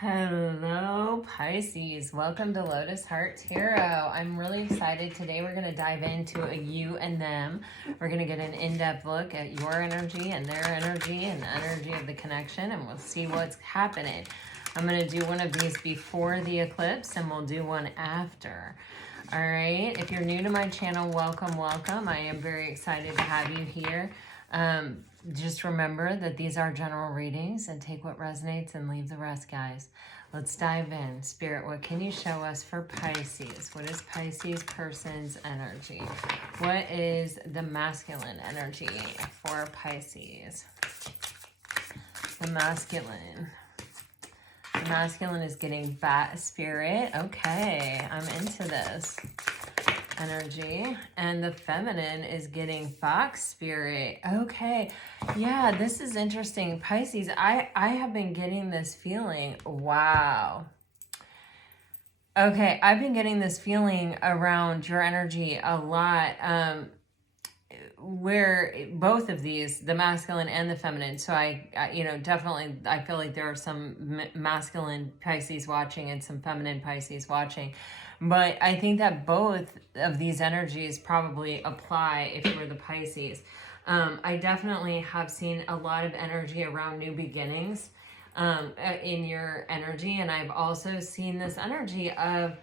Hello, Pisces. Welcome to Lotus Heart Tarot. I'm really excited. Today we're going to dive into a you and them. We're going to get an in-depth look at your energy and their energy and the energy of the connection, and we'll see what's happening. I'm going to do one of these before the eclipse, and we'll do one after. All right. If you're new to my channel, welcome, welcome. I am very excited to have you here. Just remember that these are general readings and take what resonates and leave the rest, guys. Let's dive in. Spirit, what can you show us for Pisces? What is Pisces person's energy? What is the masculine energy for Pisces? The masculine. The masculine is getting bat spirit. Okay, I'm into this energy. And the feminine is getting fox spirit. Okay, yeah, this is interesting. Pisces, I have been getting this feeling. Wow. Okay, I've been getting this feeling around your energy a lot, where both of these, the masculine and the feminine, so I definitely, I feel like there are some masculine Pisces watching and some feminine Pisces watching. But I think that both of these energies probably apply if you were the Pisces. I definitely have seen a lot of energy around new beginnings in your energy. And I've also seen this energy of,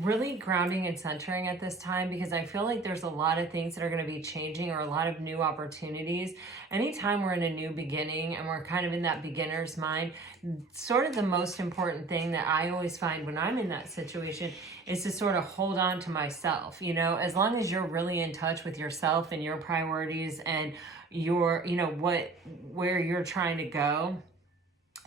really grounding and centering at this time, because I feel like there's a lot of things that are going to be changing, or a lot of new opportunities. Anytime we're in a new beginning and we're kind of in that beginner's mind, sort of the most important thing that I always find when I'm in that situation is to sort of hold on to myself. As long as you're really in touch with yourself and your priorities and your, where you're trying to go,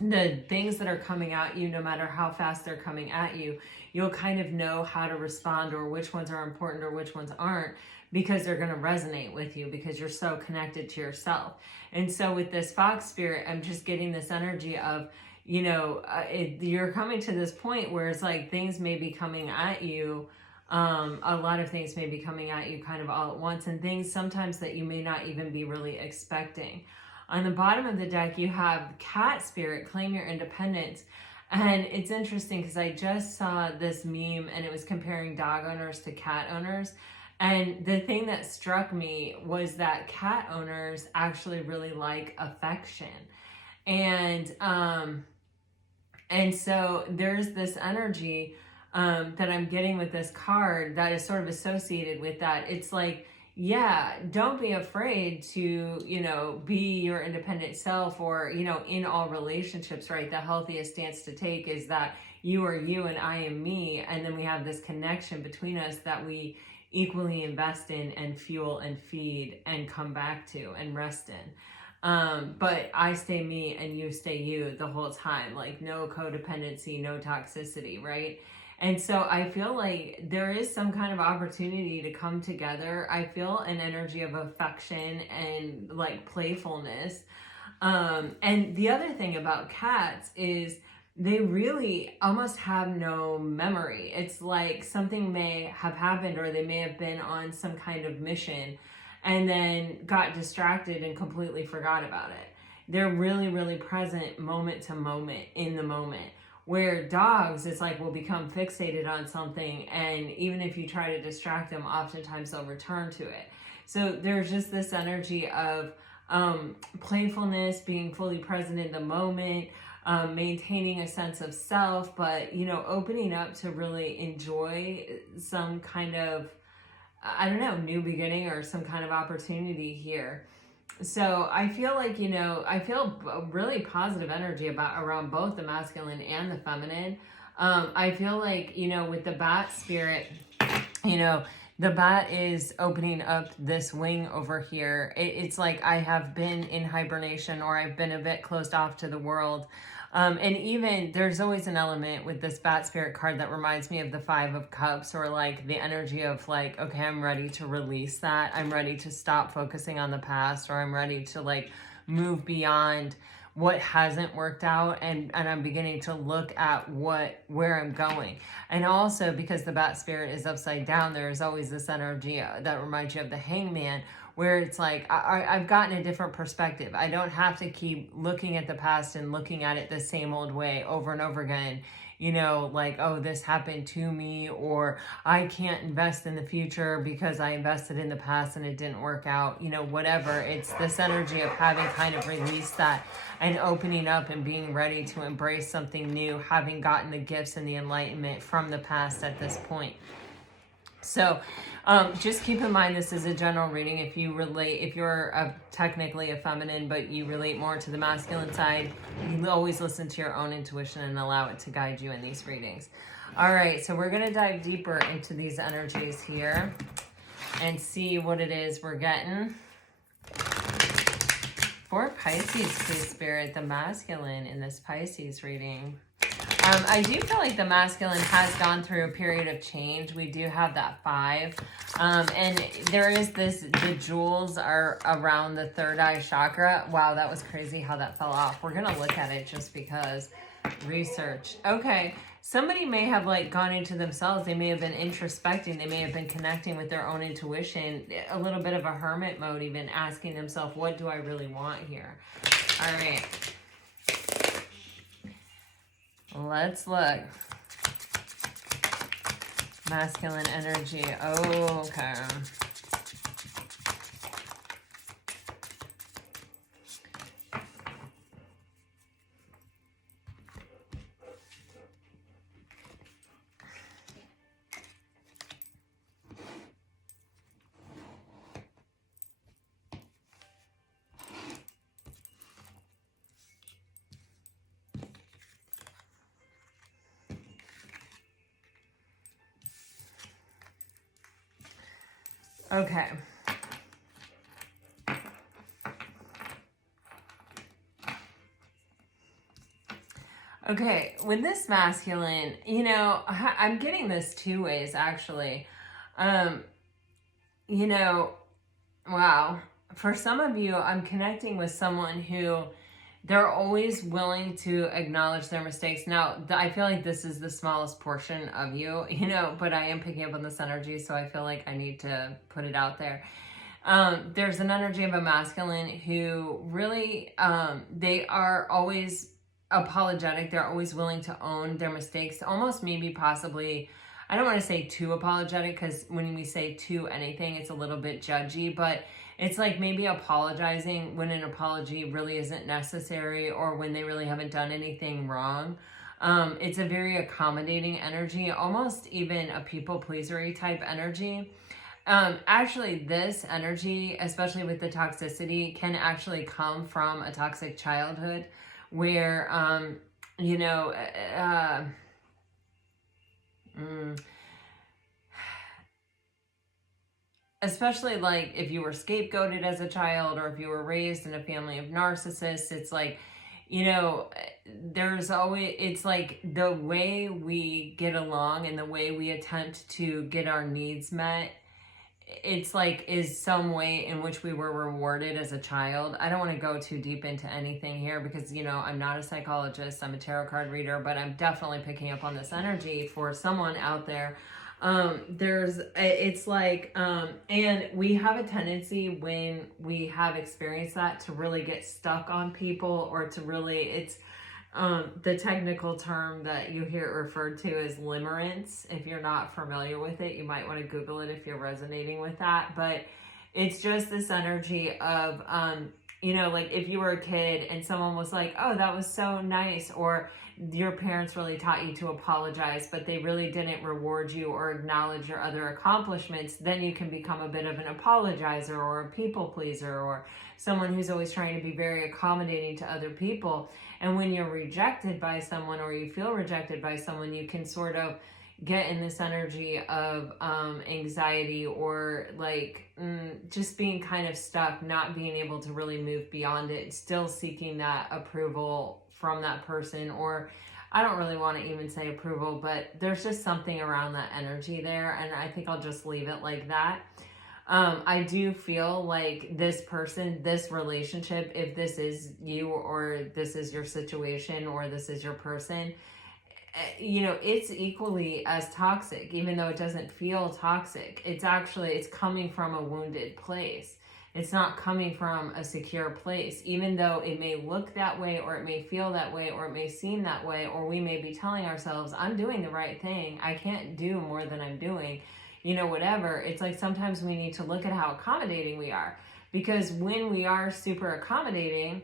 the things that are coming at you, no matter how fast they're coming at you, you'll kind of know how to respond, or which ones are important or which ones aren't, because they're going to resonate with you because you're so connected to yourself. And so with this fox spirit, I'm just getting this energy of, you're coming to this point where it's like things may be coming at you. A lot of things may be coming at you kind of all at once, and things sometimes that you may not even be really expecting. On the bottom of the deck, you have cat spirit, claim your independence. And it's interesting because I just saw this meme and it was comparing dog owners to cat owners. And the thing that struck me was that cat owners actually really like affection. And so there's this energy that I'm getting with this card that is sort of associated with that. It's like, yeah, don't be afraid to, be your independent self, or, in all relationships, right? The healthiest stance to take is that you are you and I am me. And then we have this connection between us that we equally invest in and fuel and feed and come back to and rest in. But I stay me and you stay you the whole time, like no codependency, no toxicity, right? And so I feel like there is some kind of opportunity to come together. I feel an energy of affection and like playfulness. And the other thing about cats is they really almost have no memory. It's like something may have happened, or they may have been on some kind of mission and then got distracted and completely forgot about it. They're really, really present moment to moment, in the moment. Where dogs, it's like, will become fixated on something, and even if you try to distract them, oftentimes they'll return to it. So there's just this energy of playfulness, being fully present in the moment, maintaining a sense of self, but opening up to really enjoy some kind of, new beginning or some kind of opportunity here. So I feel like, I feel really positive energy around both the masculine and the feminine. I feel like, with the bat spirit, the bat is opening up this wing over here. It's like I have been in hibernation, or I've been a bit closed off to the world. And even there's always an element with this bat spirit card that reminds me of the 5 of Cups, or like the energy of like, okay, I'm ready to release that. I'm ready to stop focusing on the past, or I'm ready to like move beyond what hasn't worked out, and I'm beginning to look at where I'm going. And also because the bat spirit is upside down, there's always this energy that reminds you of the hangman, where it's like, I've gotten a different perspective. I don't have to keep looking at the past and looking at it the same old way over and over again. You know, like, oh, this happened to me, or I can't invest in the future because I invested in the past and it didn't work out, you know, whatever. It's this energy of having kind of released that and opening up and being ready to embrace something new, having gotten the gifts and the enlightenment from the past at this point. So just keep in mind, this is a general reading. If you relate, if you're technically a feminine, but you relate more to the masculine side, you always listen to your own intuition and allow it to guide you in these readings. All right, so we're going to dive deeper into these energies here and see what it is we're getting. For Pisces, please, Spirit, the masculine in this Pisces reading. I do feel like the masculine has gone through a period of change. We do have that 5. And there is this, the jewels are around the third eye chakra. Wow, that was crazy how that fell off. We're going to look at it just because research. Okay, somebody may have like gone into themselves. They may have been introspecting. They may have been connecting with their own intuition. A little bit of a hermit mode, even asking themselves, what do I really want here? All right. Let's look. Masculine energy. Okay. Okay. Okay, with this masculine, you know, I'm getting this 2 ways, actually. You know, wow. For some of you, I'm connecting with someone who they're always willing to acknowledge their mistakes. Now, I feel like this is the smallest portion of you, you know, but I am picking up on this energy, so I feel like I need to put it out there. There's an energy of a masculine who really, they are always apologetic. They're always willing to own their mistakes, almost maybe possibly, I don't want to say too apologetic, because when we say to anything, it's a little bit judgy, but it's like maybe apologizing when an apology really isn't necessary, or when they really haven't done anything wrong. It's a very accommodating energy, almost even a people pleasery type energy. Actually, this energy, especially with the toxicity, can actually come from a toxic childhood where, you know, especially like if you were scapegoated as a child, or if you were raised in a family of narcissists, it's like, you know, there's always, it's like the way we get along and the way we attempt to get our needs met, it's like is some way in which we were rewarded as a child. I don't want to go too deep into anything here because, you know, I'm not a psychologist, I'm a tarot card reader, but I'm definitely picking up on this energy for someone out there. It's like, and we have a tendency when we have experienced that to really get stuck on people, or to really, it's, the technical term that you hear referred to as limerence. If you're not familiar with it, you might want to Google it if you're resonating with that. But it's just this energy of, you know, like if you were a kid and someone was like, oh, that was so nice, or your parents really taught you to apologize, but they really didn't reward you or acknowledge your other accomplishments, then you can become a bit of an apologizer or a people pleaser, or someone who's always trying to be very accommodating to other people. And when you're rejected by someone, or you feel rejected by someone, you can sort of get in this energy of anxiety, or like just being kind of stuck, not being able to really move beyond it, still seeking that approval from that person. Or I don't really want to even say approval, but there's just something around that energy there, and I think I'll just leave it like that. I do feel like this person, this relationship, if this is you, or this is your situation, or this is your person, you know, it's equally as toxic, even though it doesn't feel toxic. It's actually, it's coming from a wounded place. It's not coming from a secure place, even though it may look that way, or it may feel that way, or it may seem that way, or we may be telling ourselves, I'm doing the right thing. I can't do more than I'm doing, you know, whatever. It's like sometimes we need to look at how accommodating we are, because when we are super accommodating,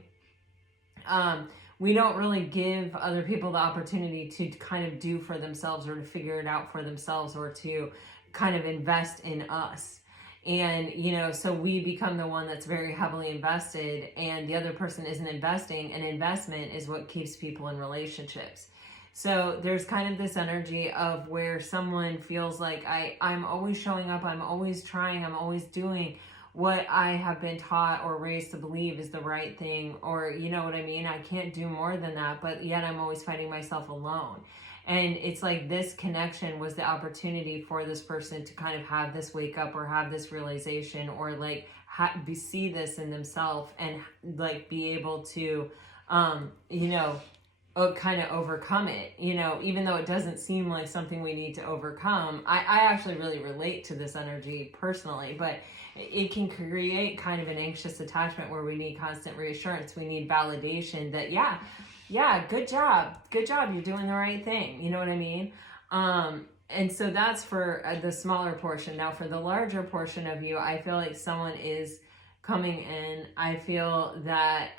we don't really give other people the opportunity to kind of do for themselves, or to figure it out for themselves, or to kind of invest in us. And, you know, so we become the one that's very heavily invested, and the other person isn't investing. And investment is what keeps people in relationships. So there's kind of this energy of where someone feels like I'm always showing up, I'm always trying, I'm always doing what I have been taught or raised to believe is the right thing, or you know what I mean? I can't do more than that, but yet I'm always fighting myself alone. And it's like this connection was the opportunity for this person to kind of have this wake up, or have this realization, or like see this in themselves, and like be able to, you know, kind of overcome it, you know, even though it doesn't seem like something we need to overcome. I actually really relate to this energy personally, but it can create kind of an anxious attachment where we need constant reassurance. We need validation that, yeah, good job, you're doing the right thing. You know what I mean? And so that's for the smaller portion. Now for the larger portion of you, I feel like someone is coming in. I feel that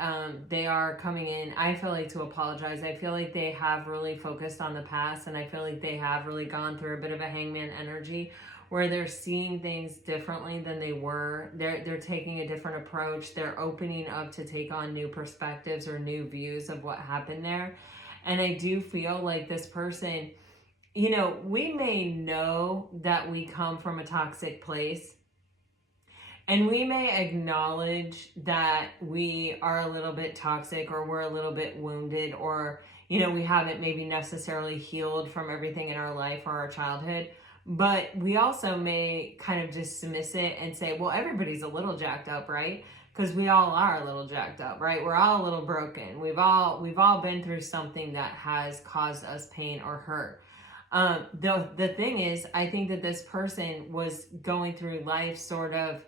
they are coming in, I feel like, to apologize. I feel like they have really focused on the past, and I feel like they have really gone through a bit of a hangman energy, where they're seeing things differently than they were. They're taking a different approach. They're opening up to take on new perspectives or new views of what happened there. And I do feel like this person, you know, we may know that we come from a toxic place, and we may acknowledge that we are a little bit toxic, or we're a little bit wounded, or, you know, we haven't maybe necessarily healed from everything in our life or our childhood. But we also may kind of dismiss it and say, well, everybody's a little jacked up, right? Because we all are a little jacked up, right? We're all a little broken. We've all been through something that has caused us pain or hurt. The thing is, I think that this person was going through life sort of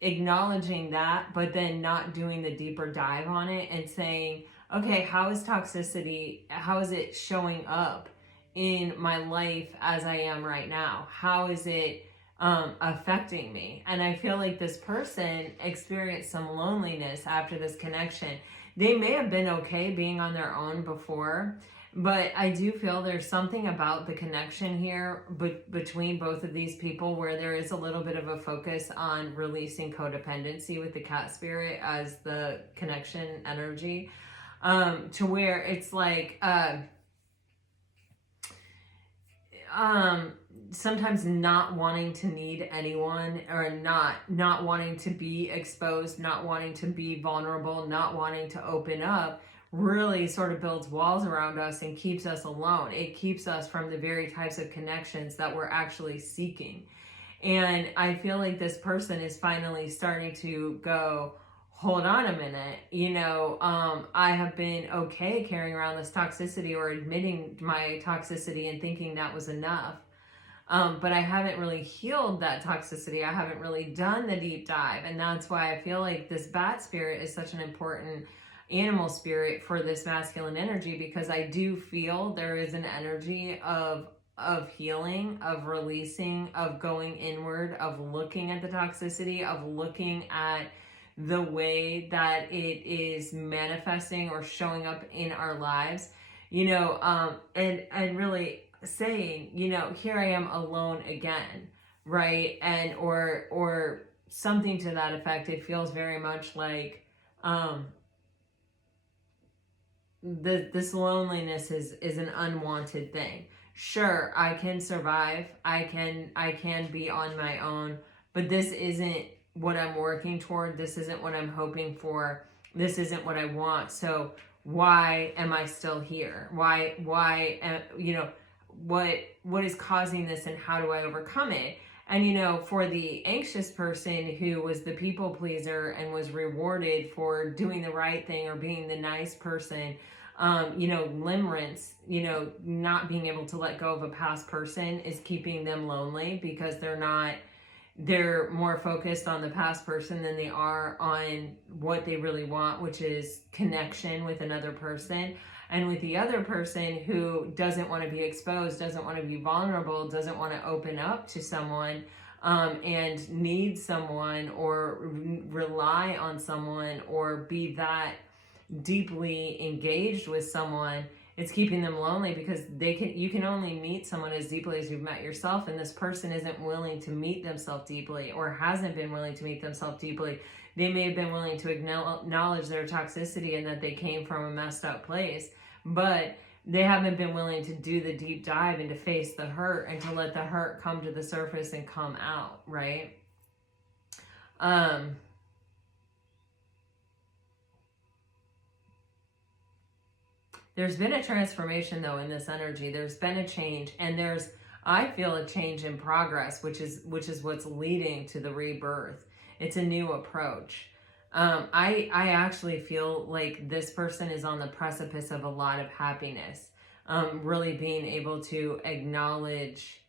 acknowledging that, but then not doing the deeper dive on it and saying, okay, how is toxicity, how is it showing up in my life as I am right now? How is it affecting me? And I feel like this person experienced some loneliness after this connection. They may have been okay being on their own before, but I do feel there's something about the connection here between both of these people, where there is a little bit of a focus on releasing codependency with the cat spirit as the connection energy, to where it's like, sometimes not wanting to need anyone, or not wanting to be exposed, not wanting to be vulnerable, not wanting to open up, really sort of builds walls around us and keeps us alone. It keeps us from the very types of connections that we're actually seeking. And I feel like this person is finally starting to go, hold on a minute, you know, I have been okay carrying around this toxicity, or admitting my toxicity and thinking that was enough. But I haven't really healed that toxicity. I haven't really done the deep dive. And that's why I feel like this bat spirit is such an important animal spirit for this masculine energy, because I do feel there is an energy of healing, of releasing, of going inward, of looking at the toxicity, of looking at the way that it is manifesting or showing up in our lives, you know, and really saying, you know, here I am alone again, right? And or something to that effect. It feels very much like this loneliness is an unwanted thing. Sure, I can survive, I can be on my own, but this isn't what I'm working toward. This isn't what I'm hoping for. This isn't what I want. So why am I still here? Why, you know, what is causing this, and how do I overcome it? And, you know, for the anxious person who was the people pleaser and was rewarded for doing the right thing or being the nice person, you know, limerence, you know, not being able to let go of a past person is keeping them lonely, because they're not they're more focused on the past person than they are on what they really want, which is connection with another person. And with the other person who doesn't want to be exposed, doesn't want to be vulnerable, doesn't want to open up to someone, and need someone or rely on someone or be that deeply engaged with someone, it's keeping them lonely, because you can only meet someone as deeply as you've met yourself, and this person isn't willing to meet themselves deeply, or hasn't been willing to meet themselves deeply. They may have been willing to acknowledge their toxicity and that they came from a messed up place, but they haven't been willing to do the deep dive and to face the hurt and to let the hurt come to the surface and come out, right? There's been a transformation, though, in this energy. There's been a change, and I feel a change in progress, which is what's leading to the rebirth. It's a new approach. I actually feel like this person is on the precipice of a lot of happiness, really being able to acknowledge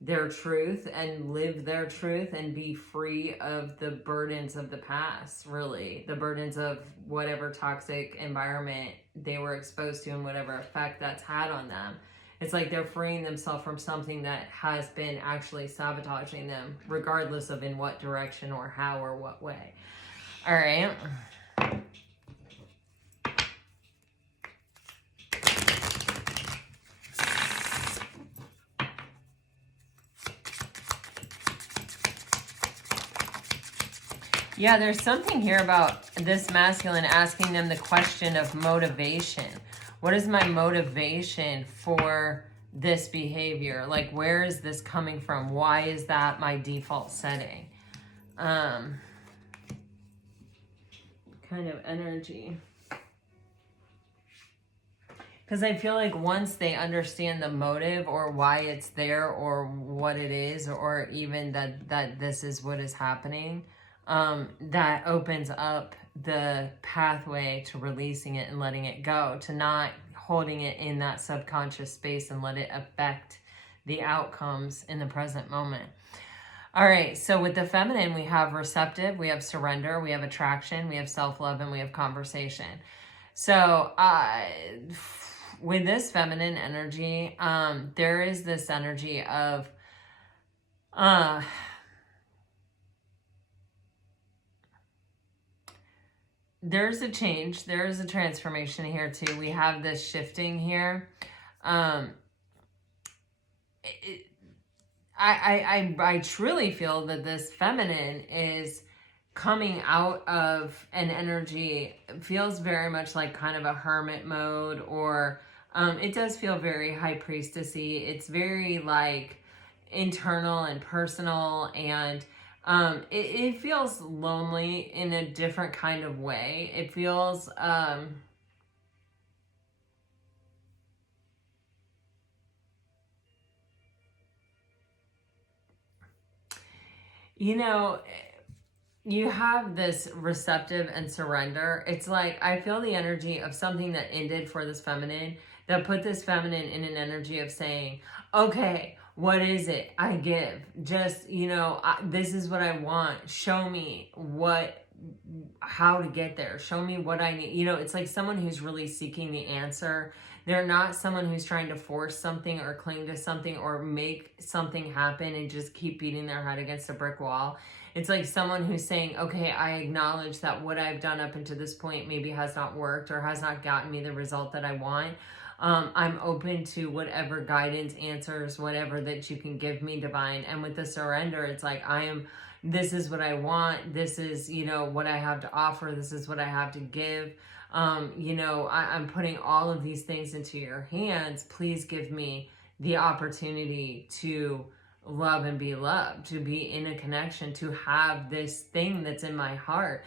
their truth and live their truth and be free of the burdens of the past, really. The burdens of whatever toxic environment they were exposed to and whatever effect that's had on them. It's like they're freeing themselves from something that has been actually sabotaging them, regardless of in what direction or how or what way. All right. Yeah, there's something here about this masculine asking them the question of motivation. What is my motivation for this behavior? Like, where is this coming from? Why is that my default setting? Kind of energy. Because I feel like once they understand the motive or why it's there or what it is, or even that this is what is happening, that opens up the pathway to releasing it and letting it go, to not holding it in that subconscious space and let it affect the outcomes in the present moment. All right, so with the feminine, we have receptive, we have surrender, we have attraction, we have self-love, and we have conversation. So with this feminine energy, there is this energy of there's a change, there is a transformation here too. We have this shifting here. I truly feel that this feminine is coming out of an energy, feels very much like kind of a hermit mode, or it does feel very high priestessy. It's very like internal and personal, and it feels lonely in a different kind of way. It feels you know, you have this receptive and surrender. It's like, I feel the energy of something that ended for this feminine, that put this feminine in an energy of saying, okay, what is it I give? Just, this is what I want. Show me how to get there. Show me what I need. It's like someone who's really seeking the answer. They're not someone who's trying to force something or cling to something or make something happen and just keep beating their head against a brick wall. It's like someone who's saying, okay, I acknowledge that what I've done up until this point maybe has not worked or has not gotten me the result that I want. I'm open to whatever guidance, answers, whatever that you can give me, divine. And with the surrender, it's like, this is what I want. This is, what I have to offer. This is what I have to give. I'm putting all of these things into your hands. Please give me the opportunity to love and be loved, to be in a connection, to have this thing that's in my heart.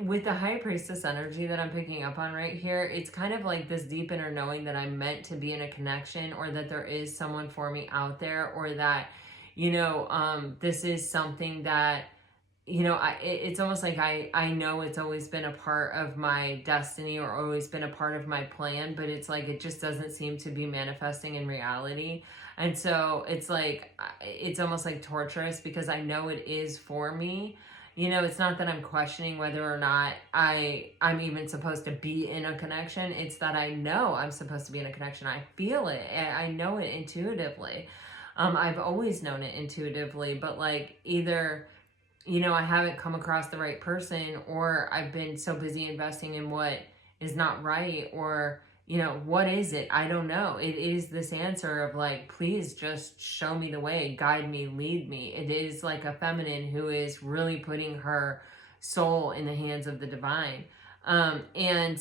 With the high priestess energy that I'm picking up on right here, it's kind of like this deep inner knowing that I'm meant to be in a connection, or that there is someone for me out there, or that, this is something that, you know, it's almost like I know it's always been a part of my destiny or always been a part of my plan, but it's like it just doesn't seem to be manifesting in reality. And so it's like, it's almost like torturous because I know it is for me. You know, it's not that I'm questioning whether or not I'm even supposed to be in a connection. It's that I know I'm supposed to be in a connection. I feel it. I know it intuitively. I've always known it intuitively, but like either, you know, I haven't come across the right person, or I've been so busy investing in what is not right, or, you know, what is it? I don't know. It is this answer of like, please just show me the way, guide me, lead me. It is like a feminine who is really putting her soul in the hands of the divine. And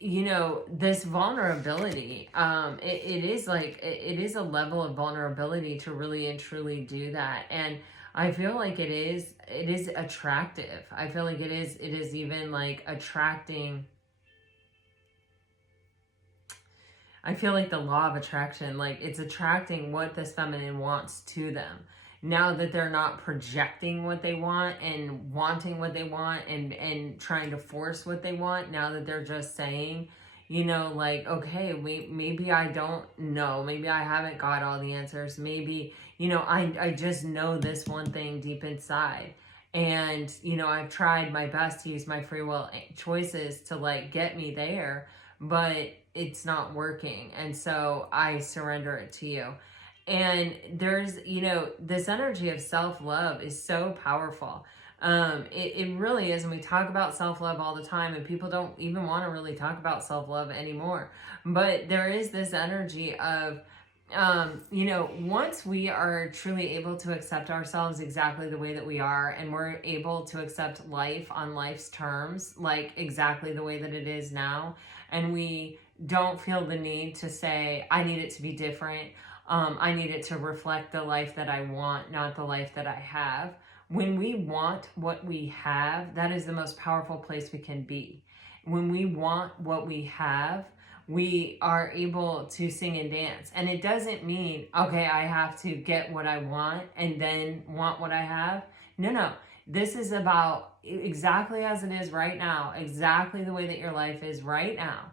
you know, this vulnerability, it is like, it is a level of vulnerability to really and truly do that. And I feel like it is attractive. I feel like it is even like attracting. I feel like the law of attraction, like it's attracting what this feminine wants to them. Now that they're not projecting what they want and wanting what they want and trying to force what they want, now that they're just saying, you know, like, okay, maybe I don't know. Maybe I haven't got all the answers. Maybe, you know, I just know this one thing deep inside. And, you know, I've tried my best to use my free will choices to like get me there, but it's not working. And so I surrender it to you. And there's, you know, this energy of self-love is so powerful. It really is. And we talk about self-love all the time, and people don't even want to really talk about self-love anymore. But there is this energy of, you know, once we are truly able to accept ourselves exactly the way that we are, and we're able to accept life on life's terms, like exactly the way that it is now, and we don't feel the need to say, I need it to be different. I need it to reflect the life that I want, not the life that I have. When we want what we have, that is the most powerful place we can be. When we want what we have, we are able to sing and dance. And it doesn't mean, okay, I have to get what I want and then want what I have. No. This is about exactly as it is right now, exactly the way that your life is right now.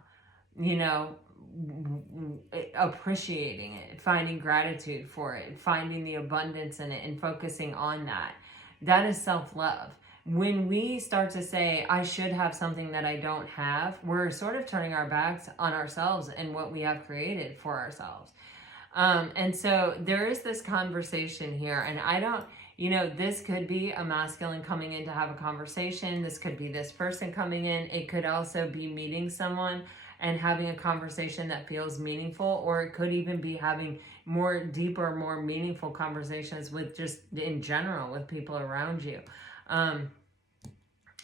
You know, appreciating it, finding gratitude for it, finding the abundance in it, and focusing on that. That is self-love. When we start to say, I should have something that I don't have, we're sort of turning our backs on ourselves and what we have created for ourselves. And so there is this conversation here, and I don't, you know, this could be a masculine coming in to have a conversation. This could be this person coming in. It could also be meeting someone and having a conversation that feels meaningful, or it could even be having more deeper, more meaningful conversations with just in general with people around you.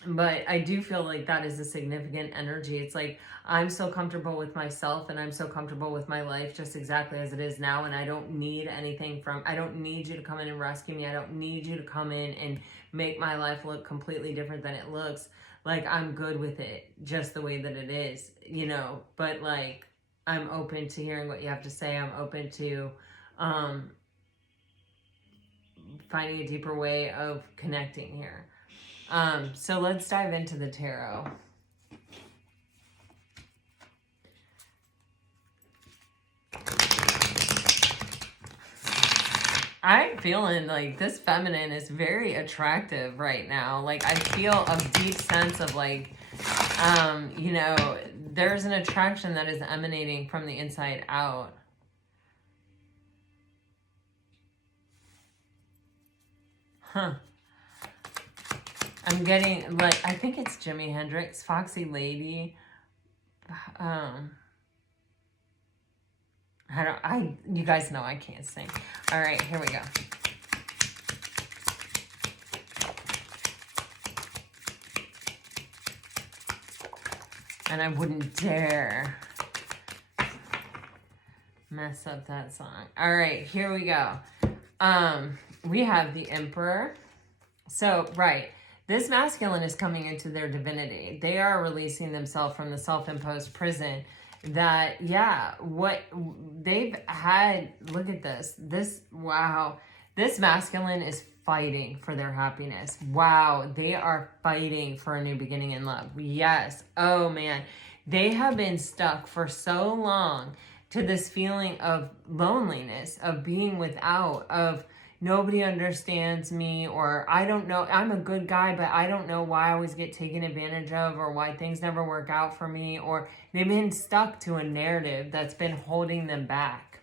But I do feel like that is a significant energy. It's like, I'm so comfortable with myself and I'm so comfortable with my life just exactly as it is now. And I don't need anything I don't need you to come in and rescue me. I don't need you to come in and make my life look completely different than it looks. Like, I'm good with it just the way that it is, you know, but like, I'm open to hearing what you have to say. I'm open to finding a deeper way of connecting here. So let's dive into the tarot. I'm feeling like this feminine is very attractive right now. Like, I feel a deep sense of like, you know, there's an attraction that is emanating from the inside out. Huh. I'm getting like, I think it's Jimi Hendrix, Foxy Lady. You guys know I can't sing. All right, here we go. And I wouldn't dare mess up that song. All right, here we go. We have the Emperor. So, right, this masculine is coming into their divinity. They are releasing themselves from the self-imposed prison that, yeah, what they've had, look at this. Wow. This masculine is fighting for their happiness. Wow, they are fighting for a new beginning in love. Yes. Oh man, they have been stuck for so long to this feeling of loneliness, of being without, of nobody understands me, or I don't know, I'm a good guy, but I don't know why I always get taken advantage of, or why things never work out for me, or they've been stuck to a narrative that's been holding them back.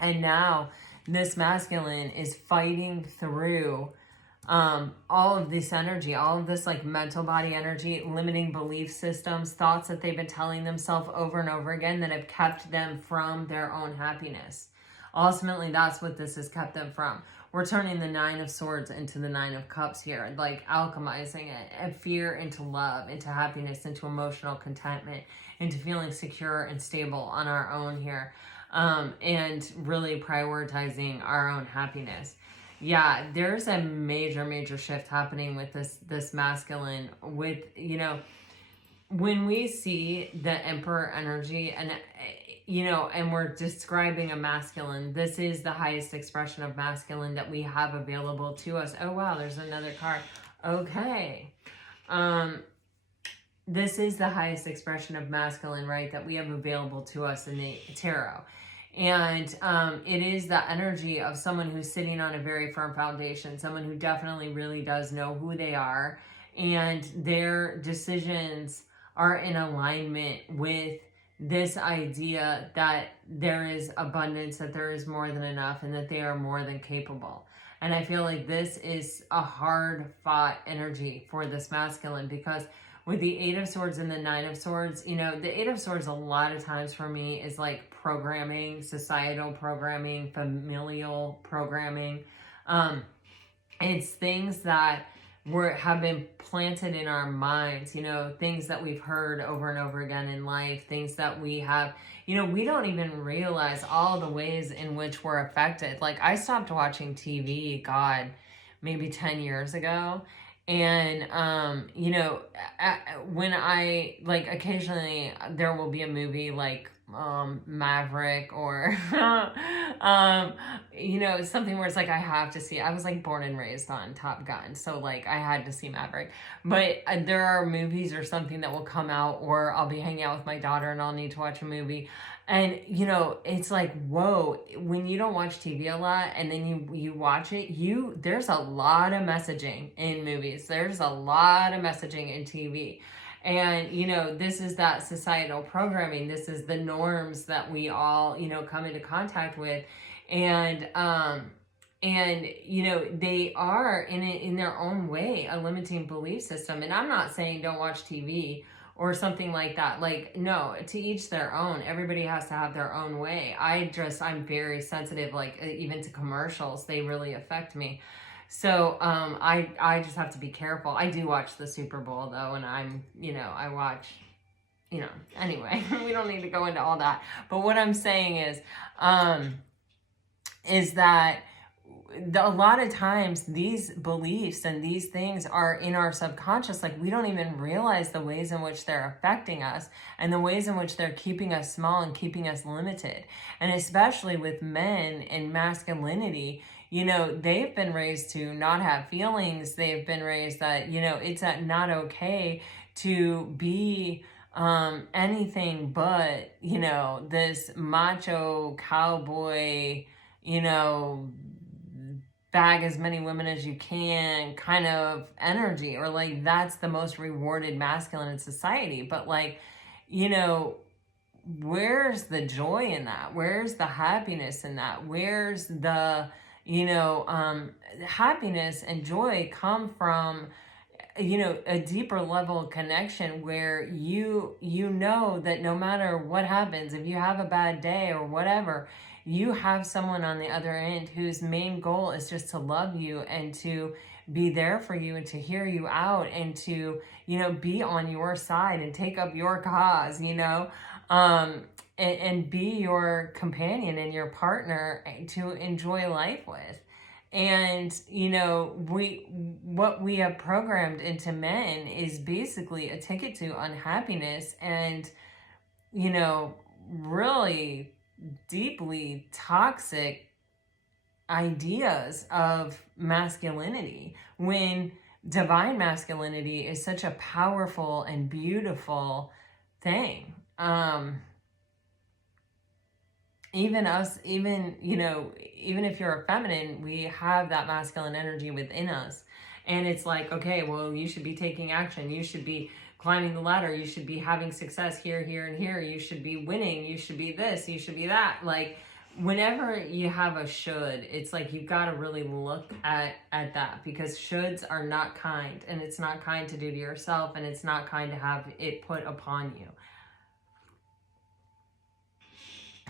And now this masculine is fighting through all of this energy, all of this like mental body energy, limiting belief systems, thoughts that they've been telling themselves over and over again that have kept them from their own happiness. Ultimately, that's what this has kept them from. We're turning the 9 of Swords into the 9 of Cups here, like alchemizing it, and fear into love, into happiness, into emotional contentment, into feeling secure and stable on our own here, and really prioritizing our own happiness. Yeah, there's a major shift happening with this masculine, with, you know, when we see the Emperor energy, and you know, and we're describing a masculine, this is the highest expression of masculine that we have available to us. Oh wow, there's another card. Okay. This is the highest expression of masculine, right, that we have available to us in the tarot. And it is the energy of someone who's sitting on a very firm foundation, someone who definitely really does know who they are, and their decisions are in alignment with this idea that there is abundance, that there is more than enough, and that they are more than capable. And I feel like this is a hard fought energy for this masculine, because with the 8 of Swords and the 9 of Swords, you know, the 8 of Swords a lot of times for me is like programming, societal programming, familial programming. It's things that have been planted in our minds, you know, things that we've heard over and over again in life, things that we have, you know, we don't even realize all the ways in which we're affected. Like, I stopped watching TV, God, maybe 10 years ago. And, you know, when I, like, occasionally there will be a movie like Maverick, or you know, something where it's like I have to see. I was like born and raised on Top Gun, so like I had to see Maverick. But there are movies or something that will come out, or I'll be hanging out with my daughter and I'll need to watch a movie, and you know, it's like, whoa, when you don't watch TV a lot and then you watch it, there's a lot of messaging in movies, there's a lot of messaging in TV. And, you know, this is that societal programming. This is the norms that we all, you know, come into contact with. And, you know, they are in their own way a limiting belief system. And I'm not saying don't watch TV or something like that. Like, no, to each their own. Everybody has to have their own way. I'm very sensitive, like even to commercials. They really affect me. So I just have to be careful. I do watch the Super Bowl though, and I watch, you know, anyway, we don't need to go into all that. But what I'm saying is that a lot of times these beliefs and these things are in our subconscious. Like, we don't even realize the ways in which they're affecting us, and the ways in which they're keeping us small and keeping us limited. And especially with men and masculinity, you know, they've been raised to not have feelings. They've been raised that, you know, it's not okay to be anything but, you know, this macho cowboy, you know, bag as many women as you can kind of energy, or like that's the most rewarded masculine in society. But like, you know, where's the joy in that? Where's the happiness in that? Where's the, you know, happiness and joy come from, you know, a deeper level of connection where you know that no matter what happens, if you have a bad day or whatever, you have someone on the other end whose main goal is just to love you and to be there for you and to hear you out and to, you know, be on your side and take up your cause, you know, and be your companion and your partner to enjoy life with. And, you know, what we have programmed into men is basically a ticket to unhappiness and, you know, really deeply toxic ideas of masculinity, when divine masculinity is such a powerful and beautiful thing. Even us, even, you know, even if you're a feminine, we have that masculine energy within us. And it's like, okay, well, you should be taking action. You should be climbing the ladder. You should be having success here, here, and here. You should be winning. You should be this. You should be that. Like, whenever you have a should, it's like you've got to really look at that, because shoulds are not kind, and it's not kind to do to yourself, and it's not kind to have it put upon you.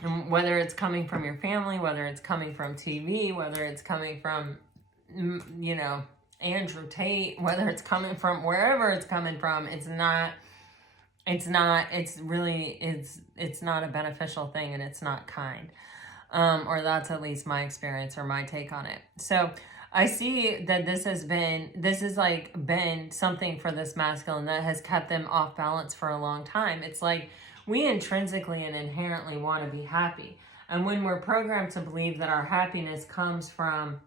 And whether it's coming from your family, whether it's coming from TV, whether it's coming from, you know, Andrew Tate, whether it's coming from wherever it's coming from, it's not a beneficial thing, and it's not kind. Or that's at least my experience or my take on it. So I see that this has been something for this masculine that has kept them off balance for a long time. It's like we intrinsically and inherently want to be happy. And when we're programmed to believe that our happiness comes from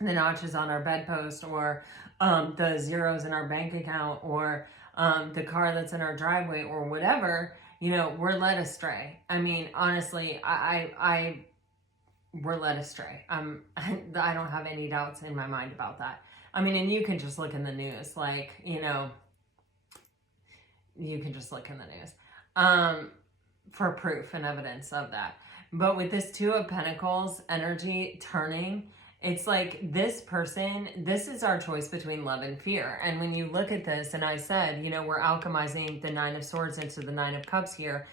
the notches on our bedpost, or the zeros in our bank account, or the car that's in our driveway, or whatever, you know, we're led astray. I mean, honestly, we're led astray. I don't have any doubts in my mind about that. I mean, and you can just look in the news, like, you know, you can just look in the news for proof and evidence of that. But with this Two of Pentacles energy turning, it's like this person, this is our choice between love and fear. And when you look at this, and I said, you know, we're alchemizing the Nine of Swords into the Nine of Cups here.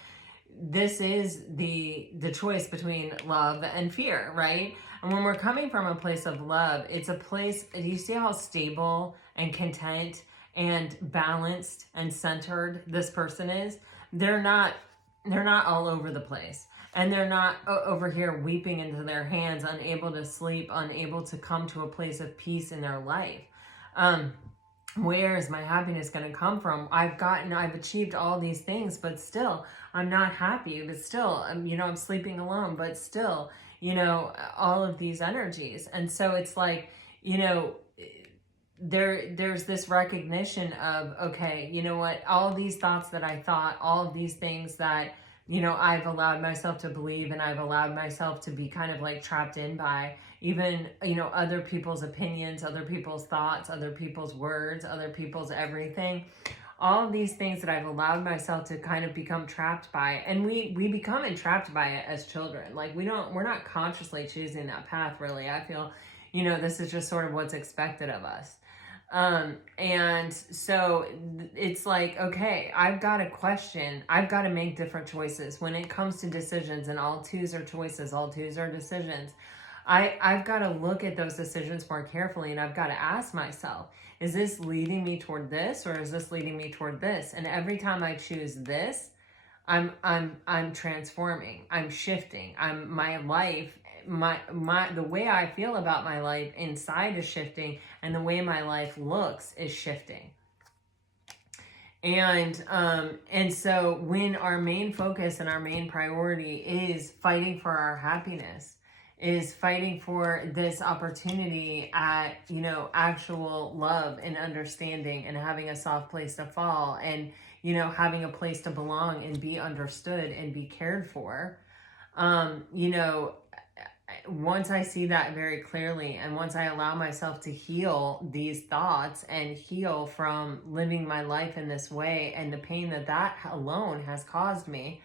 This is the choice between love and fear, right? And when we're coming from a place of love, it's a place, you see how stable and content and balanced and centered this person is? They're not all over the place. And they're not over here weeping into their hands, unable to sleep, unable to come to a place of peace in their life. Where is my happiness going to come from? I've achieved all these things, but still, I'm not happy. But still, you know, I'm sleeping alone, but still, you know, all of these energies. And so it's like, you know, there's this recognition of, okay, you know what, all these thoughts that I thought, all of these things that, you know, I've allowed myself to believe, and I've allowed myself to be kind of like trapped in by, even, you know, other people's opinions, other people's thoughts, other people's words, other people's everything. All of these things that I've allowed myself to kind of become trapped by. And we become entrapped by it as children. Like we're not consciously choosing that path, really. I feel, you know, this is just sort of what's expected of us. And so it's like, okay, I've got to question, I've got to make different choices when it comes to decisions, and all twos are choices, all twos are decisions. I've got to look at those decisions more carefully, and I've got to ask myself, is this leading me toward this, or is this leading me toward this? And every time I choose this, I'm transforming, I'm shifting, my life, the way I feel about my life inside is shifting, and the way my life looks is shifting. And so when our main focus and our main priority is fighting for our happiness, is fighting for this opportunity at, you know, actual love and understanding, and having a soft place to fall, and, you know, having a place to belong and be understood and be cared for, you know, once I see that very clearly, and once I allow myself to heal these thoughts and heal from living my life in this way, and the pain that alone has caused me,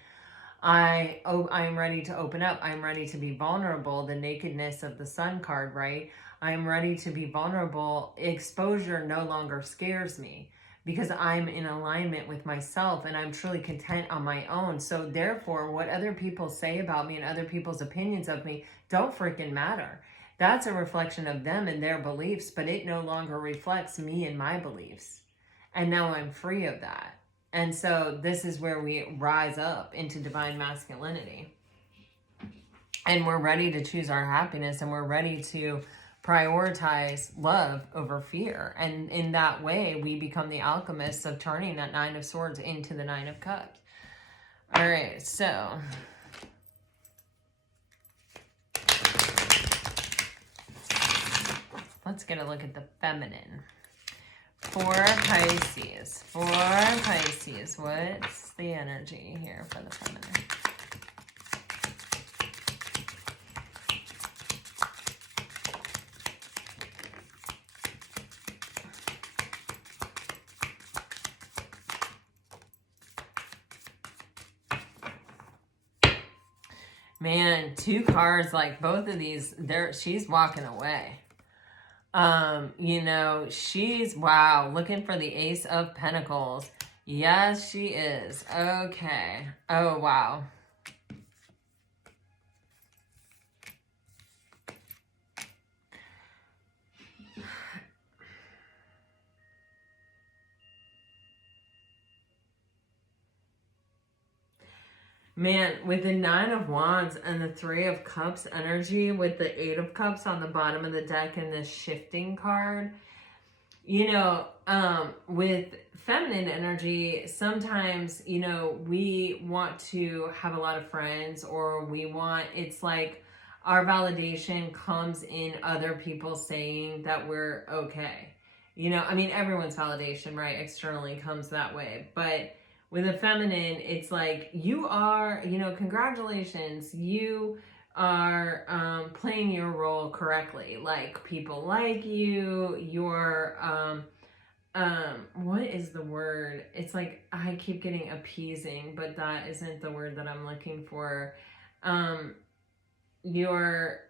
I am ready to open up. I'm ready to be vulnerable. The nakedness of the Sun card, right? I'm ready to be vulnerable. Exposure no longer scares me, because I'm in alignment with myself, and I'm truly content on my own. So therefore, what other people say about me and other people's opinions of me don't freaking matter. That's a reflection of them and their beliefs, but it no longer reflects me and my beliefs. And now I'm free of that. And so this is where we rise up into divine masculinity. And we're ready to choose our happiness, and we're ready to prioritize love over fear. And in that way, we become the alchemists of turning that Nine of Swords into the Nine of Cups. All right, so let's get a look at the feminine. For Pisces. For Pisces. What's the energy here for the feminine? Man, 2 cards, like both of these, she's walking away. You know, she's, wow, looking for the Ace of Pentacles. Yes, she is. Okay. Oh, wow. Man, with the 9 of Wands and the 3 of Cups energy, with the 8 of Cups on the bottom of the deck and this shifting card, you know, with feminine energy, sometimes, you know, we want to have a lot of friends, or it's like our validation comes in other people saying that we're okay. You know, I mean, everyone's validation, right, externally comes that way, but with a feminine, it's like, you are, you know, congratulations, you are playing your role correctly. Like, people like you, you're, what is the word? It's like, I keep getting appeasing, but that isn't the word that I'm looking for. You're,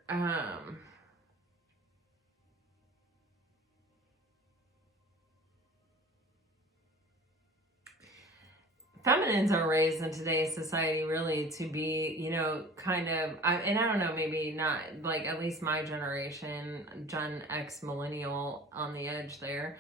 feminines are raised in today's society really to be, you know, kind of, and I don't know, maybe not, like at least my generation, Gen X millennial on the edge there.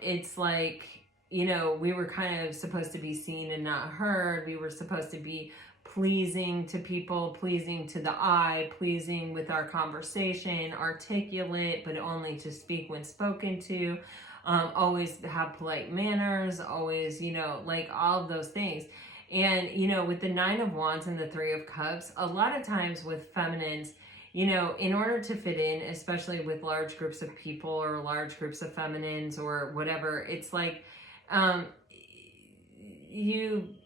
It's like, you know, we were kind of supposed to be seen and not heard. We were supposed to be pleasing to people, pleasing to the eye, pleasing with our conversation, articulate, but only to speak when spoken to. Always have polite manners, always, you know, like all of those things. And, you know, with the 9 of Wands and the 3 of Cups, a lot of times with feminines, you know, in order to fit in, especially with large groups of people or large groups of feminines or whatever, it's like,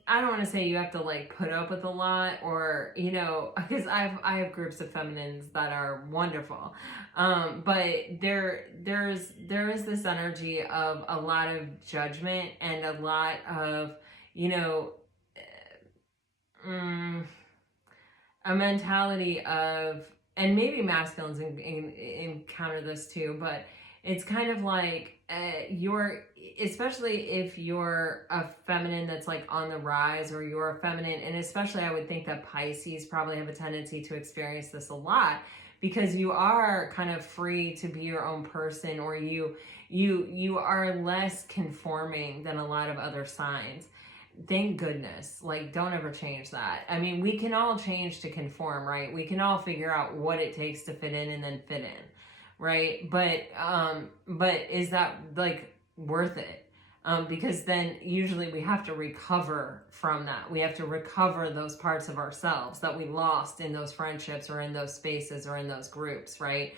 I don't want to say you have to like put up with a lot, or, you know, because I have groups of feminines that are wonderful. But there is this energy of a lot of judgment and a lot of, you know, a mentality of, and maybe masculines encounter this too, but it's kind of like, especially if you're a feminine that's like on the rise, or you're a feminine, and especially I would think that Pisces probably have a tendency to experience this a lot, because you are kind of free to be your own person, or you are less conforming than a lot of other signs. Thank goodness. Like, don't ever change that. I mean, we can all change to conform, right? We can all figure out what it takes to fit in and then fit in, right? But is that like worth it? Because then usually we have to recover from that. We have to recover those parts of ourselves that we lost in those friendships or in those spaces or in those groups, right?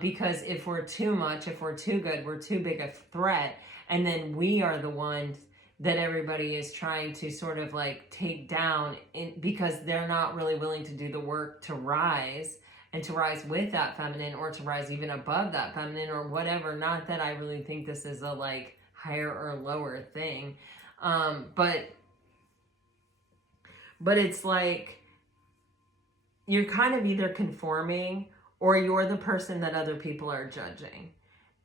Because if we're too much, if we're too good, we're too big a threat, and then we are the ones that everybody is trying to sort of like take down because they're not really willing to do the work to rise, and to rise with that feminine, or to rise even above that feminine, or whatever. Not that I really think this is a like higher or lower thing. But it's like, you're kind of either conforming, or you're the person that other people are judging.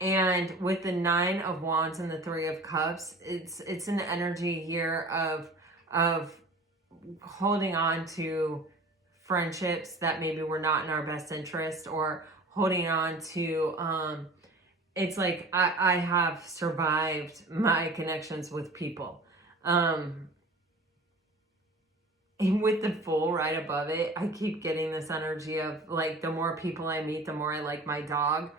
And with the 9 of Wands and the 3 of Cups, it's an energy here of holding on to friendships that maybe were not in our best interest, or holding on to, it's like, I have survived my connections with people. And with the Fool right above it, I keep getting this energy of like, the more people I meet, the more I like my dog.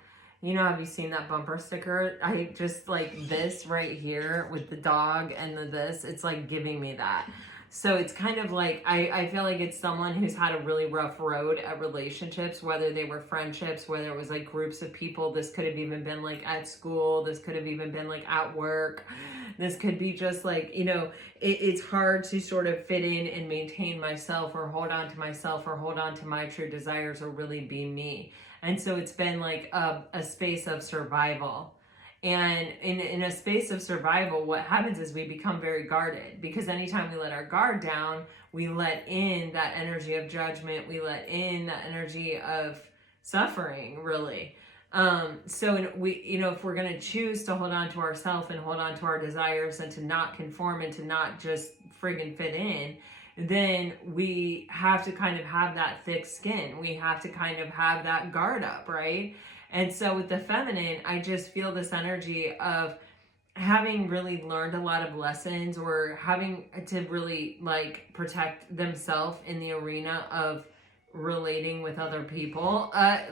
You know, have you seen that bumper sticker? I just like this right here with the dog and this, it's like giving me that. So it's kind of like, I feel like it's someone who's had a really rough road at relationships, whether they were friendships, whether it was like groups of people. This could have even been like at school. This could have even been like at work. This could be just like, it's hard to sort of fit in and maintain myself, or hold on to myself, or hold on to my true desires, or really be me. And so it's been like a space of survival. And in a space of survival, what happens is we become very guarded, because anytime we let our guard down, we let in that energy of judgment. We let in that energy of suffering, really. So if we're going to choose to hold on to ourselves and hold on to our desires, and to not conform, and to not just friggin' fit in, then we have to kind of have that thick skin. We have to kind of have that guard up, right? And so with the feminine, I just feel this energy of having really learned a lot of lessons, or having to really like protect themselves in the arena of relating with other people. I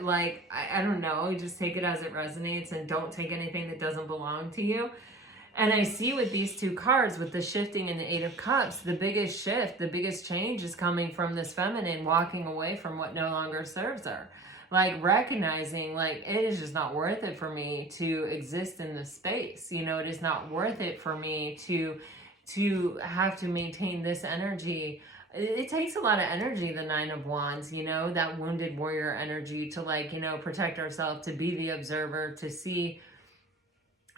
don't know, just take it as it resonates, and don't take anything that doesn't belong to you. And I see with these two cards, with the shifting and the Eight of Cups, the biggest shift, the biggest change is coming from this feminine walking away from what no longer serves her. Like recognizing, like, it is just not worth it for me to exist in this space. It is not worth it for me to have to maintain this energy. It takes a lot of energy, the Nine of Wands, that wounded warrior energy, to protect ourselves, to be the observer, to see,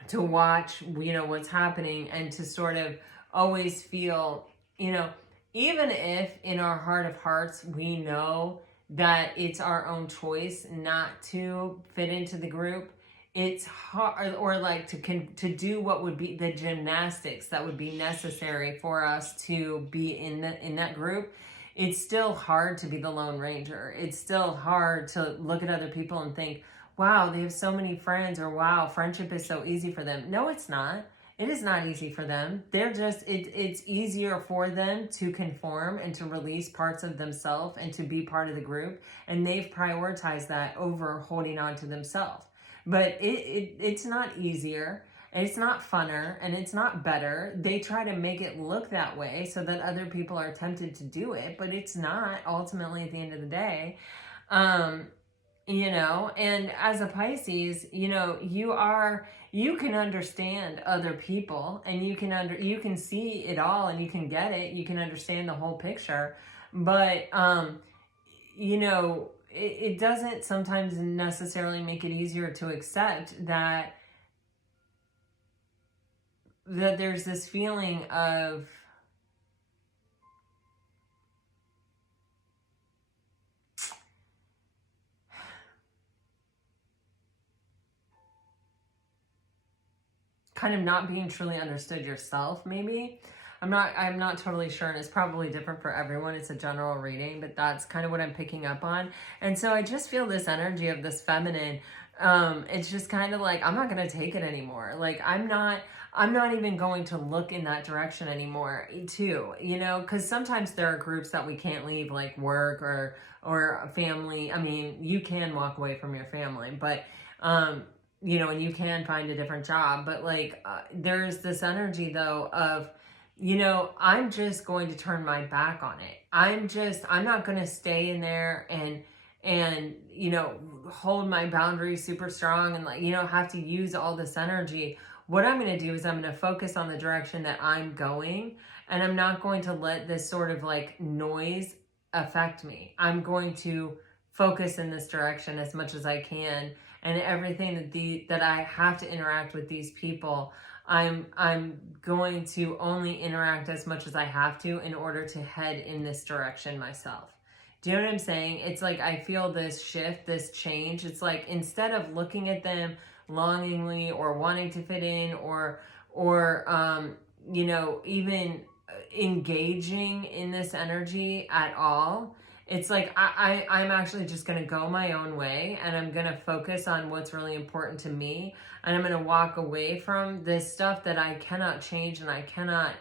to watch, what's happening, and to sort of always feel, even if in our heart of hearts, we know that it's our own choice not to fit into the group. It's hard, or like to do what would be the gymnastics that would be necessary for us to be in that group. It's still hard to be the Lone Ranger. It's still hard to look at other people and think, wow, they have so many friends, or wow, friendship is so easy for them. No, it's not. It is not easy for them. They're just, it's easier for them to conform and to release parts of themselves and to be part of the group. And they've prioritized that over holding on to themselves. But it's not easier, and it's not funner, and it's not better. They try to make it look that way so that other people are tempted to do it, but it's not, ultimately, at the end of the day. And as a Pisces, you can understand other people, and you can see it all, and you can get it. You can understand the whole picture, but, it doesn't sometimes necessarily make it easier to accept that there's this feeling of kind of not being truly understood yourself, maybe. I'm not totally sure, and it's probably different for everyone. It's a general reading, but that's kind of what I'm picking up on. And so I just feel this energy of this feminine. It's just kind of like, I'm not going to take it anymore. Like, I'm not even going to look in that direction anymore, too, because sometimes there are groups that we can't leave, like work or a family. I mean, you can walk away from your family, but, and you can find a different job. But there's this energy, though, of, I'm just going to turn my back on it. I'm not going to stay in there and hold my boundaries super strong and have to use all this energy. What I'm going to do is I'm going to focus on the direction that I'm going, and I'm not going to let this sort of noise affect me. I'm going to focus in this direction as much as I can, and everything that I have to interact with these people, I'm going to only interact as much as I have to in order to head in this direction myself. Do you know what I'm saying? It's like I feel this shift, this change. It's like instead of looking at them longingly or wanting to fit in or even engaging in this energy at all, it's like I'm actually just going to go my own way, and I'm going to focus on what's really important to me, and I'm going to walk away from this stuff that I cannot change and I cannot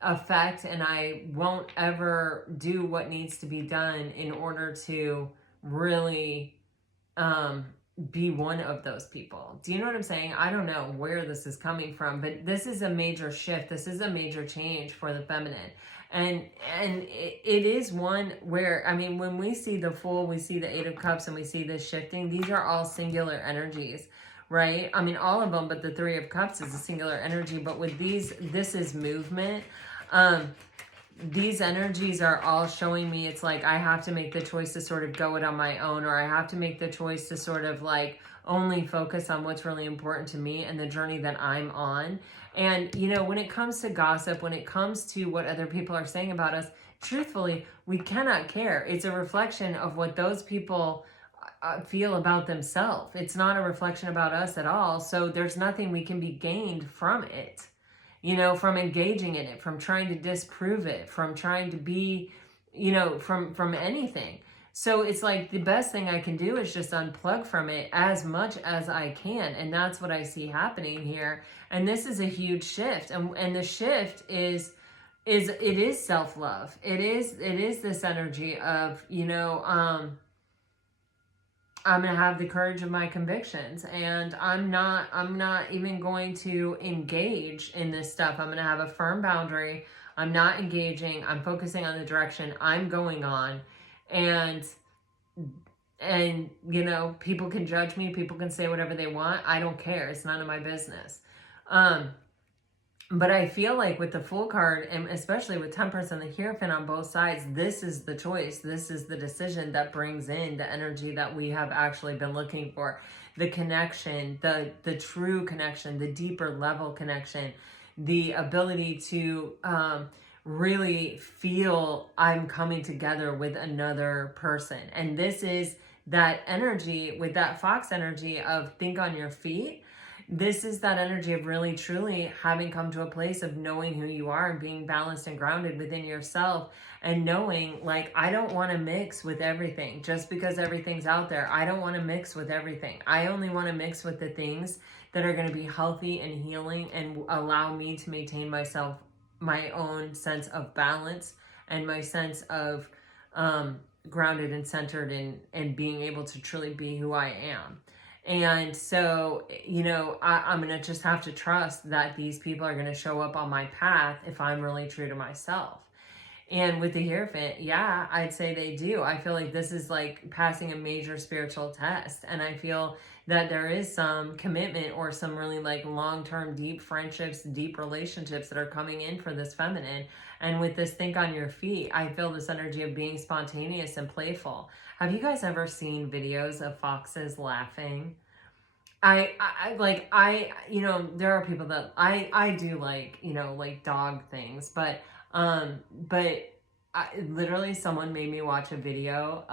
affect, and I won't ever do what needs to be done in order to really be one of those people. Do you know what I'm saying? I don't know where this is coming from, but this is a major shift. This is a major change for the feminine. And it is one where, I mean, when we see the Fool, we see the Eight of Cups, and we see this shifting, these are all singular energies, right? I mean, all of them, but the Three of Cups is a singular energy. But with these, this is movement. These energies are all showing me it's like I have to make the choice to sort of go it on my own, or I have to make the choice to sort of like only focus on what's really important to me and the journey that I'm on. And, you know, when it comes to gossip, when it comes to what other people are saying about us, truthfully, we cannot care. It's a reflection of what those people feel about themselves. It's not a reflection about us at all. So there's nothing we can be gained from it. You know, from engaging in it, from trying to disprove it, from trying to be, you know, from anything. So it's like the best thing I can do is just unplug from it as much as I can. And that's what I see happening here. And this is a huge shift. And the shift is it is self-love. It is this energy of, you know, I'm going to have the courage of my convictions, and I'm not even going to engage in this stuff. I'm going to have a firm boundary. I'm not engaging. I'm focusing on the direction I'm going on. And you know, people can judge me. People can say whatever they want. I don't care. It's none of my business. But I feel like with the Fool card, and especially with Temperance and the Hierophant on both sides, this is the choice. This is the decision that brings in the energy that we have actually been looking for. The connection, the true connection, the deeper level connection, the ability to really feel I'm coming together with another person. And this is that energy with that Fox energy of think on your feet. This is that energy of really, truly having come to a place of knowing who you are and being balanced and grounded within yourself, and knowing, like, I don't want to mix with everything just because everything's out there. I don't want to mix with everything. I only want to mix with the things that are going to be healthy and healing and allow me to maintain myself, my own sense of balance and my sense of grounded and centered and being able to truly be who I am. And so, you know, I'm going to just have to trust that these people are going to show up on my path if I'm really true to myself. And with the Hierophant, yeah, I'd say they do. I feel like this is like passing a major spiritual test. And I feel that there is some commitment or some really like long-term deep friendships, deep relationships that are coming in for this feminine. And with this think on your feet, I feel this energy of being spontaneous and playful. Have you guys ever seen videos of foxes laughing? I you know, there are people that I do like, you know, like dog things, but literally someone made me watch a video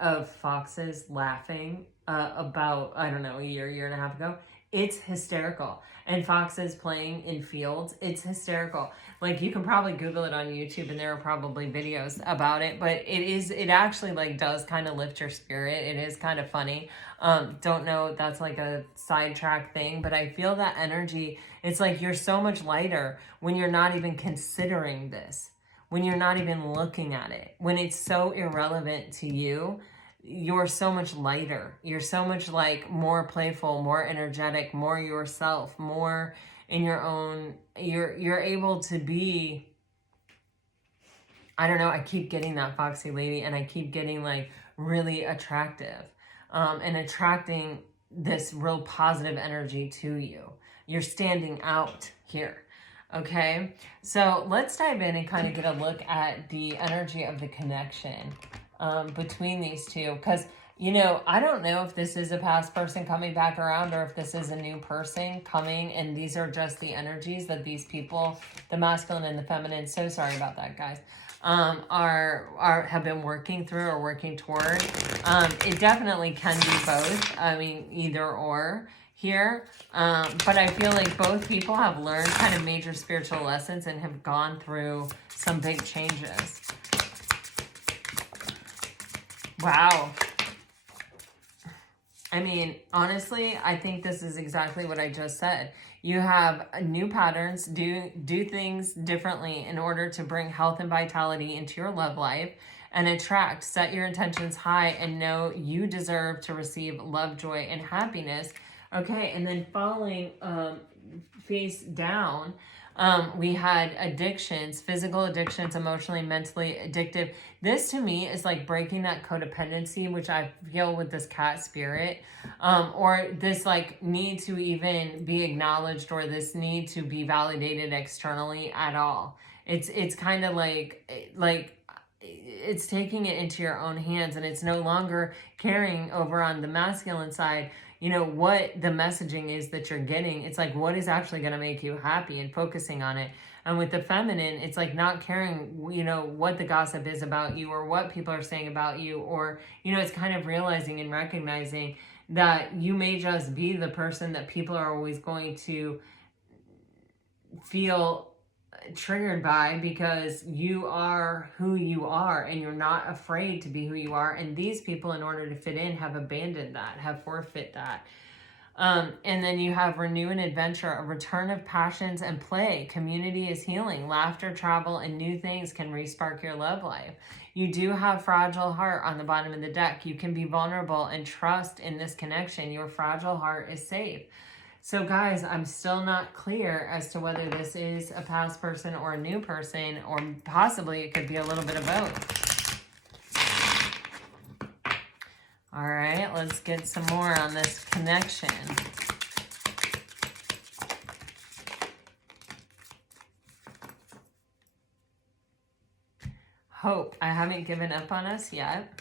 of foxes laughing about, I don't know, a year and a half ago. It's hysterical. And foxes playing in fields, it's hysterical. Like, you can probably Google it on YouTube and there are probably videos about it, but it actually like does kind of lift your spirit. It is kind of funny. Don't know, that's like a sidetrack thing, but I feel that energy. It's like you're so much lighter when you're not even considering this, when you're not even looking at it, when it's so irrelevant to you. You're so much lighter. You're so much like more playful, more energetic, more yourself, more in your own, you're able to be, I don't know, I keep getting that foxy lady, and I keep getting like really attractive, and attracting this real positive energy to you. You're standing out here. Okay, so let's dive in and kind of get a look at the energy of the connection between these two, because, you know, I don't know if this is a past person coming back around or if this is a new person coming, and these are just the energies that these people, the masculine and the feminine, so sorry about that, guys, have been working through or working toward. It definitely can be both. I mean, either or here, but I feel like both people have learned kind of major spiritual lessons and have gone through some big changes. Wow. I mean, honestly, I think this is exactly what I just said. You have new patterns, do things differently in order to bring health and vitality into your love life. and attract. Set your intentions high and know you deserve to receive love, joy, and happiness. Okay, and then falling face down, we had addictions, physical addictions, emotionally, mentally addictive. This to me is like breaking that codependency, which I feel with this cat spirit, or this like need to even be acknowledged, or this need to be validated externally at all. It's kind of like it's taking it into your own hands, and it's no longer carrying over on the masculine side, you know, what the messaging is that you're getting. It's like, what is actually going to make you happy, and focusing on it. And with the feminine, it's like not caring, you know, what the gossip is about you, or what people are saying about you, or, you know, it's kind of realizing and recognizing that you may just be the person that people are always going to feel triggered by, because you are who you are, and you're not afraid to be who you are. And these people, in order to fit in, have abandoned that, have forfeit that. And then you have renew and adventure, a return of passions and play. Community is healing. Laughter, travel, and new things can respark your love life. You do have fragile heart on the bottom of the deck. You can be vulnerable and trust in this connection. Your fragile heart is safe. So guys, I'm still not clear as to whether this is a past person or a new person, or possibly it could be a little bit of both. All right, let's get some more on this connection. Hope. I haven't given up on us yet.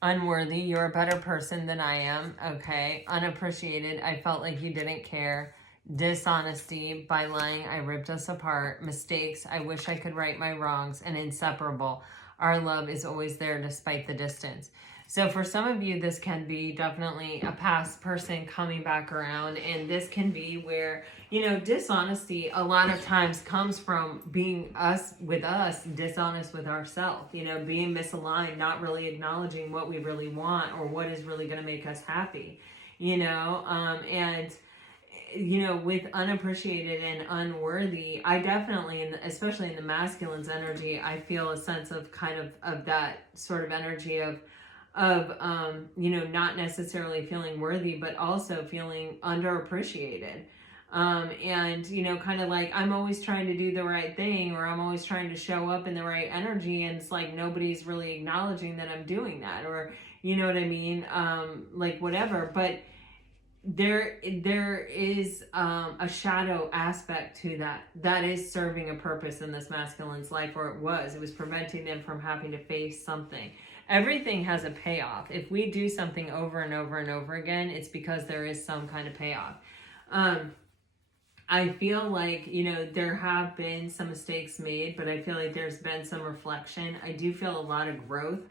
Unworthy, you're a better person than I am. Okay. Unappreciated, I felt like you didn't care. Dishonesty, by lying, I ripped us apart. Mistakes, I wish I could right my wrongs. And inseparable, our love is always there despite the distance. So for some of you, this can be definitely a past person coming back around. And this can be where, you know, dishonesty a lot of times comes from being us, dishonest with ourselves, you know, being misaligned, not really acknowledging what we really want, or what is really going to make us happy, you know, and you know, with unappreciated and unworthy, I definitely, especially in the masculine's energy, I feel a sense of kind of that sort of energy of you know, not necessarily feeling worthy, but also feeling underappreciated. And, you know, kind of like, I'm always trying to do the right thing, or I'm always trying to show up in the right energy. And it's like, nobody's really acknowledging that I'm doing that, or, you know what I mean? Like whatever, but there is a shadow aspect to that is serving a purpose in this masculine's life, or it was preventing them from having to face something. Everything has a payoff. If we do something over and over and over again, it's because there is some kind of payoff. I feel like, you know, there have been some mistakes made, but I feel like there's been some reflection. I do feel a lot of growth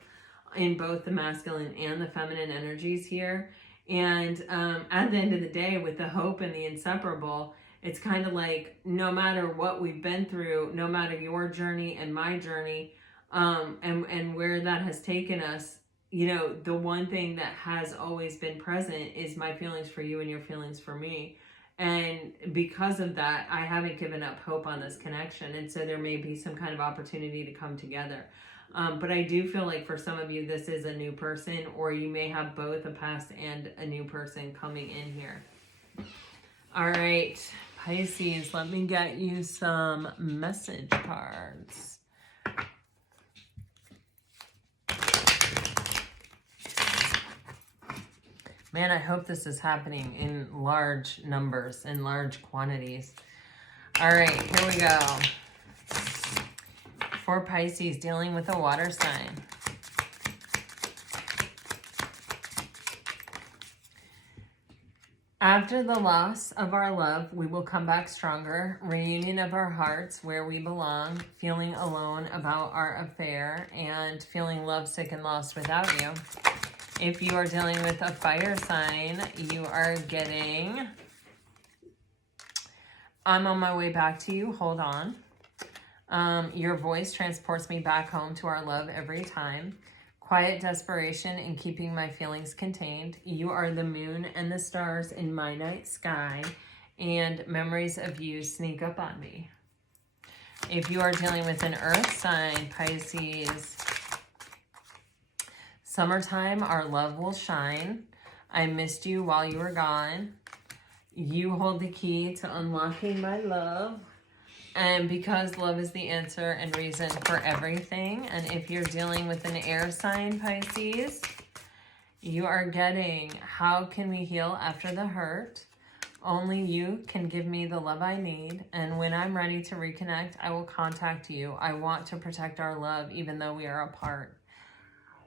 in both the masculine and the feminine energies here. And at the end of the day, with the hope and the inseparable, it's kind of like, no matter what we've been through, no matter your journey and my journey, and where that has taken us, you know, the one thing that has always been present is my feelings for you and your feelings for me. And because of that, I haven't given up hope on this connection. And so there may be some kind of opportunity to come together. But I do feel like for some of you, this is a new person, or you may have both a past and a new person coming in here. All right, Pisces, let me get you some message cards. Man, I hope this is happening in large numbers, in large quantities. All right, here we go. For Pisces, dealing with a water sign. After the loss of our love, we will come back stronger. Reunion of our hearts, where we belong. Feeling alone about our affair, and feeling lovesick and lost without you. If you are dealing with a fire sign, you are getting, I'm on my way back to you, hold on. Your voice transports me back home to our love every time. Quiet desperation in keeping my feelings contained. You are the moon and the stars in my night sky, and memories of you sneak up on me. If you are dealing with an earth sign, Pisces, summertime, our love will shine. I missed you while you were gone. You hold the key to unlocking my love. And because love is the answer and reason for everything. And if you're dealing with an air sign, Pisces, you are getting, how can we heal after the hurt? Only you can give me the love I need. And when I'm ready to reconnect, I will contact you. I want to protect our love even though we are apart.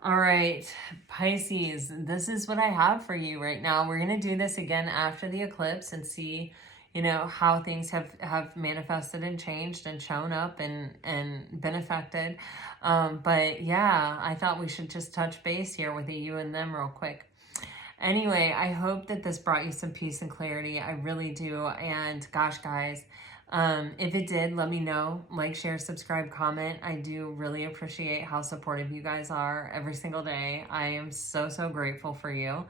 All right, Pisces, this is what I have for you right now. We're going to do this again after the eclipse and see, you know, how things have manifested and changed and shown up and been affected. But yeah, I thought we should just touch base here with the you and them real quick. Anyway, I hope that this brought you some peace and clarity. I really do. And gosh, guys, if it did, let me know. Like, share, subscribe, comment. I do really appreciate how supportive you guys are every single day. I am so, so grateful for you.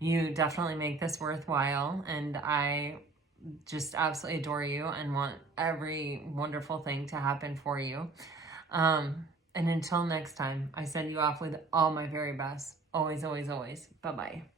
You definitely make this worthwhile. And I just absolutely adore you and want every wonderful thing to happen for you. And until next time, I send you off with all my very best. Always, always, always. Bye-bye.